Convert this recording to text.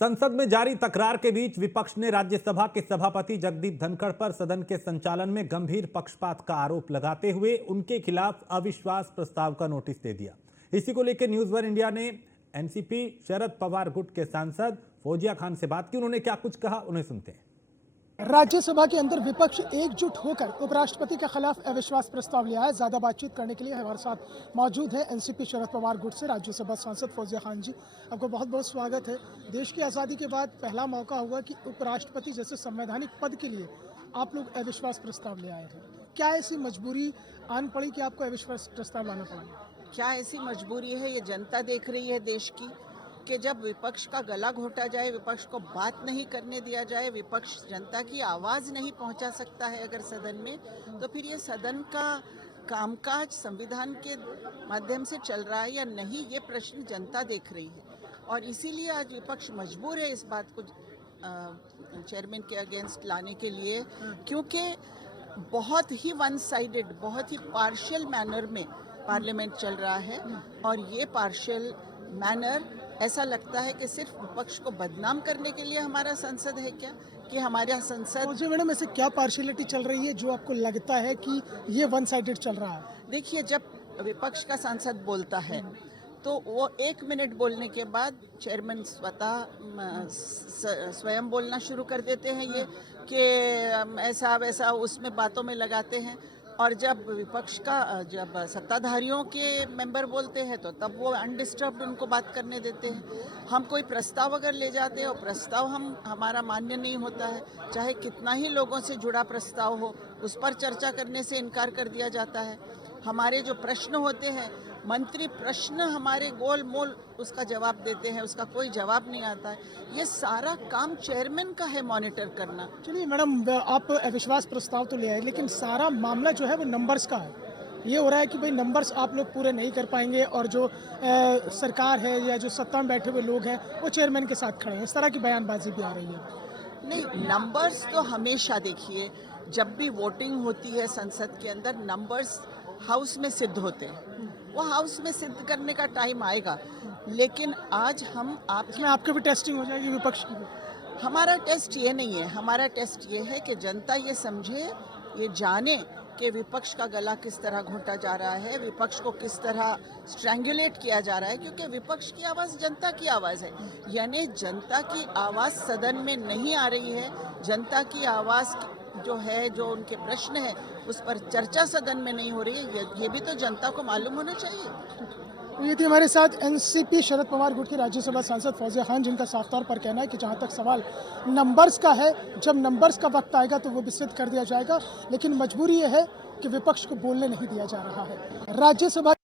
संसद में जारी तकरार के बीच विपक्ष ने राज्यसभा के सभापति जगदीप धनखड़ पर सदन के संचालन में गंभीर पक्षपात का आरोप लगाते हुए उनके खिलाफ अविश्वास प्रस्ताव का नोटिस दे दिया। इसी को लेकर न्यूज वन इंडिया ने एनसीपी शरद पवार गुट के सांसद फौजिया खान से बात की। उन्होंने क्या कुछ कहा, उन्हें सुनते हैं। राज्यसभा के अंदर विपक्ष एकजुट होकर उपराष्ट्रपति के खिलाफ अविश्वास प्रस्ताव लिया है। ज्यादा बातचीत करने के लिए हमारे साथ मौजूद है एनसीपी शरद पवार गुट से राज्यसभा सांसद फौजिया खान जी। आपको बहुत बहुत स्वागत है। देश की आज़ादी के बाद पहला मौका हुआ कि उपराष्ट्रपति जैसे संवैधानिक पद के लिए आप लोग अविश्वास प्रस्ताव ले आए हैं। क्या ऐसी मजबूरी आन पड़ी कि आपको अविश्वास प्रस्ताव लाना पड़ा? क्या ऐसी मजबूरी है? ये जनता देख रही है देश की कि जब विपक्ष का गला घोटा जाए, विपक्ष को बात नहीं करने दिया जाए, विपक्ष जनता की आवाज़ नहीं पहुंचा सकता है अगर सदन में, तो फिर ये सदन का कामकाज संविधान के माध्यम से चल रहा है या नहीं, ये प्रश्न जनता देख रही है। और इसीलिए आज विपक्ष मजबूर है इस बात को चेयरमैन के अगेंस्ट लाने के लिए, क्योंकि बहुत ही वन साइडेड, बहुत ही पार्शियल मैनर में पार्लियामेंट चल रहा है। और ये पार्शियल मैनर ऐसा लगता है कि सिर्फ विपक्ष को बदनाम करने के लिए हमारा संसद है क्या, कि हमारा संसद। जी मैडम, ऐसे क्या पार्शियलिटी चल रही है जो आपको लगता है कि ये वन साइडेड चल रहा है? देखिए, जब विपक्ष का सांसद बोलता है तो वो 1 मिनट बोलने के बाद चेयरमैन स्वयं बोलना शुरू कर देते हैं, ये कि ऐसा वैसा उसमें बातों में लगाते हैं। और जब विपक्ष का जब सत्ताधारियों के मेंबर बोलते हैं तो तब वो अनडिस्टर्ब्ड उनको बात करने देते हैं। हम कोई प्रस्ताव अगर ले जाते हैं और प्रस्ताव हमारा मान्य नहीं होता है, चाहे कितना ही लोगों से जुड़ा प्रस्ताव हो, उस पर चर्चा करने से इनकार कर दिया जाता है। हमारे जो प्रश्न होते हैं, मंत्री प्रश्न हमारे गोल मोल उसका जवाब देते हैं, उसका कोई जवाब नहीं आता है। ये सारा काम चेयरमैन का है मॉनिटर करना। चलिए मैडम, आप अविश्वास प्रस्ताव तो ले आए, लेकिन सारा मामला जो है वो नंबर्स का है। ये हो रहा है कि भाई नंबर्स आप लोग पूरे नहीं कर पाएंगे और जो सरकार है या जो सत्ता में बैठे हुए लोग हैं वो चेयरमैन के साथ खड़े हैं, इस तरह की बयानबाजी भी आ रही है। नहीं, नंबर्स तो हमेशा देखिए, जब भी वोटिंग होती है संसद के अंदर, नंबर्स हाउस में सिद्ध होते हैं। वो हाउस में सिद्ध करने का टाइम आएगा, लेकिन आज हम इसमें आपकी भी टेस्टिंग हो जाएगी विपक्ष की? हमारा टेस्ट ये नहीं है। हमारा टेस्ट ये है कि जनता ये समझे, ये जाने कि विपक्ष का गला किस तरह घोटा जा रहा है, विपक्ष को किस तरह स्ट्रैंगुलेट किया जा रहा है, क्योंकि विपक्ष की आवाज़ जनता की आवाज़ है। यानी जनता की आवाज़ सदन में नहीं आ रही है, जनता की आवाज़ जो है, जो उनके प्रश्न है, उस पर चर्चा सदन में नहीं हो रही है। ये भी तो जनता को मालूम होना चाहिए। ये थी हमारे साथ एनसीपी शरद पवार गुट के राज्यसभा सांसद फौजिया खान, जिनका साफ तौर पर कहना है कि जहां तक सवाल नंबर्स का है, जब नंबर्स का वक्त आएगा तो वो भी सिद्ध कर दिया जाएगा, लेकिन मजबूरी ये है कि विपक्ष को बोलने नहीं दिया जा रहा है। राज्यसभा